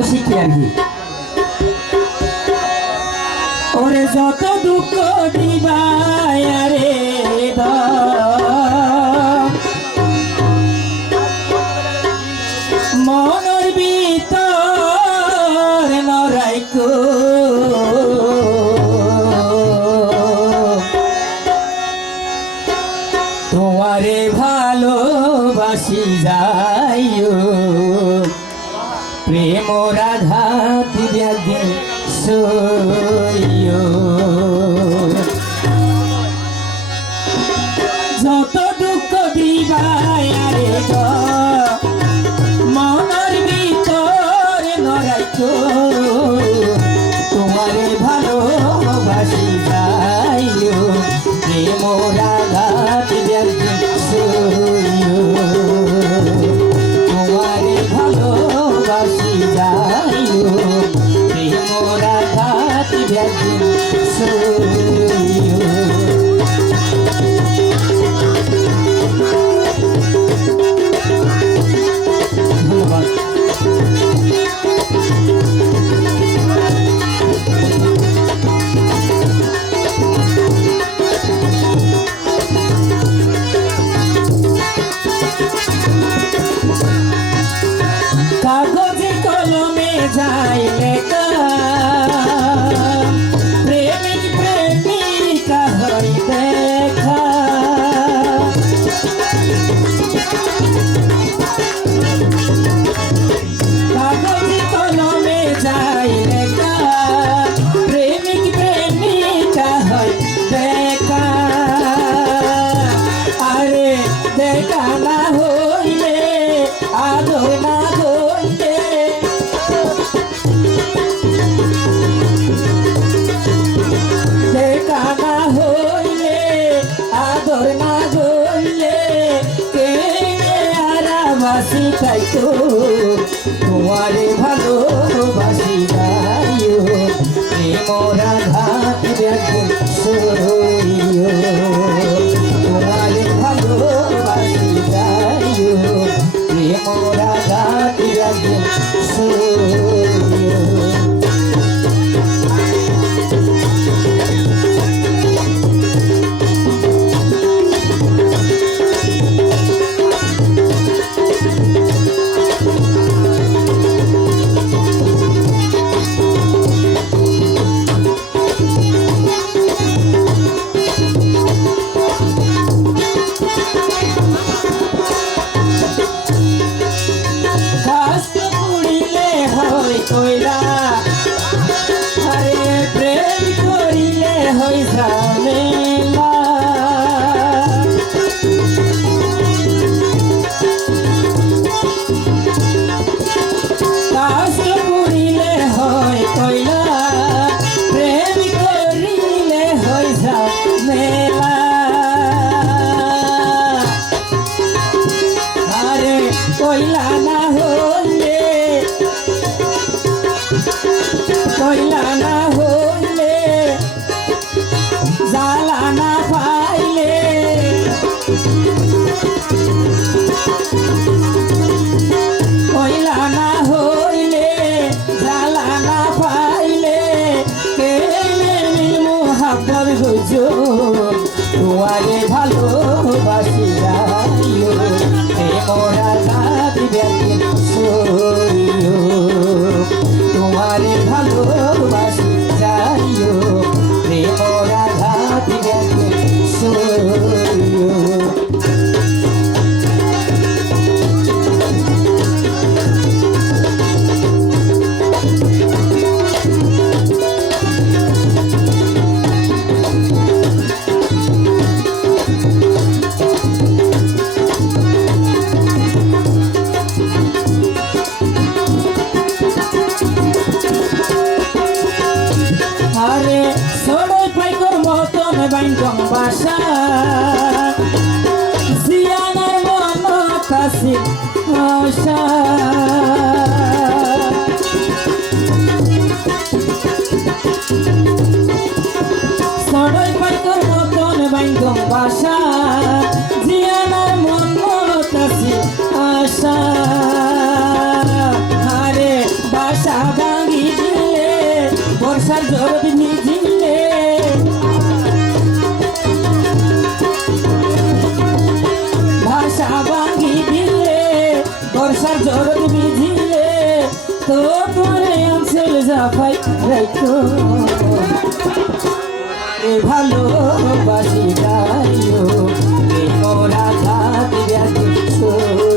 তো শিখি আর কি। ওরে যত দুঃখ দিবায় রে মনের ভিতর নরাইকো তোমারে ভালোবাসি যাইও প্রেম রাধা দিব্যাগে সইও যত দুঃখ দিবায় রে মনের ভিতর নরাইকো তোমারে ভালোবাসি যাইও প্রেম রাধা দিব্যাগে সইও তোমারে ভালোবাসি যাইও প্রেম রাধা দিব্যাগে সইও। কাগজে কলমে যাই লেখা প্রেমিক প্রেমিকা হই দেখা কাগজে কলমে যাই লেখা প্রেমিক প্রেমিকা হই দেখা আরে দেখা না হইলে আদর না তাইতো তোমারে ভালোবাসি যাইও প্রেম রাধা দিব্যাগে সইও তোমারে ভালোবাসি যাইও প্রেম রাধা দিব্যাগে সইও। আরে প্রেম করিলে হই ঝামেলা কাজ করিলে হয় কইলা প্রেম করিলে হই ঝামেলা আরে কইলা না হইলে কইলা না হইলে জ্বালা না পাইলে কইলা না হইলে জ্বালা না পাইলে মোহাব্বত বুঝো তোমারে ভালোবাসি যাইও প্রেম রাধা দিব্যাগে সইও তোমারে ভালোবাসি যাইও প্রেম রাধা দিব্যাগে সইও। আরে সড়ই পাইকর মতন বাইঙ্গম বাসা জিয়ানার মন কাছে আশা সড়ই পাইকর মতন বাইঙ্গম বাসা জিয়ানার মন কাছে আশা আরে বাসা বর্ষার জরদ ভিজিলে ভাষা ভাঙি দিলে বর্ষার জরদ ভিজিলে তো তোরে অঞ্চল জাফাই রাইতো এ ভালোবাসি গাইও এ মোরা ঘাত ব্যাধিত